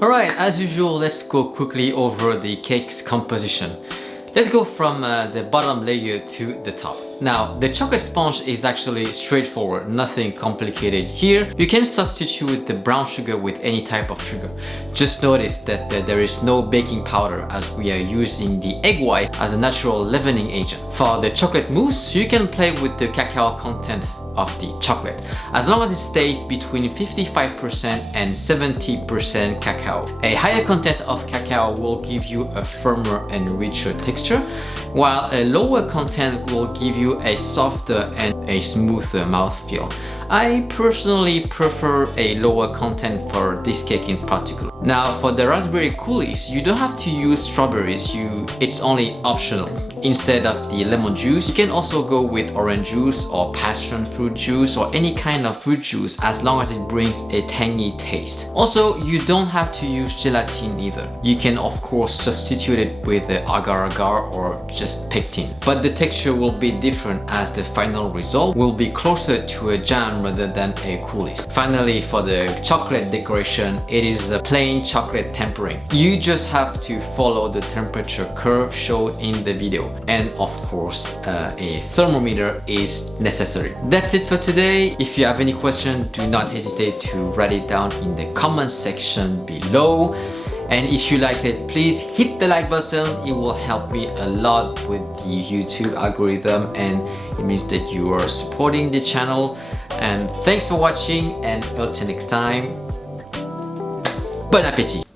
Alright, as usual, let's go quickly over the cake's composition. Let's go from the bottom layer to the top. Now, the chocolate sponge is actually straightforward, nothing complicated here. You can substitute the brown sugar with any type of sugar. Just notice that there is no baking powder as we are using the egg white as a natural leavening agent. For the chocolate mousse, you can play with the cacao content of the chocolate, as long as it stays between 55% and 70% cacao. A higher content of cacao will give you a firmer and richer texture, while a lower content will give you a softer and a smoother mouthfeel. I personally prefer a lower content for this cake in particular. Now for the raspberry coulis, you don't have to use strawberries, it's only optional. Instead of the lemon juice, you can also go with orange juice or passion fruit juice or any kind of fruit juice as long as it brings a tangy taste. Also, you don't have to use gelatine either. You can of course substitute it with the agar-agar or just pectin. But the texture will be different as the final result will be closer to a jam rather than a coulis. Finally, for the chocolate decoration, it is a plain chocolate tempering. You just have to follow the temperature curve shown in the video. And of course, a thermometer is necessary. That's it for today. If you have any question, do not hesitate to write it down in the comment section below. And if you liked it, please hit the like button. It will help me a lot with the YouTube algorithm and it means that you are supporting the channel. And thanks for watching, and until next time, bon appétit!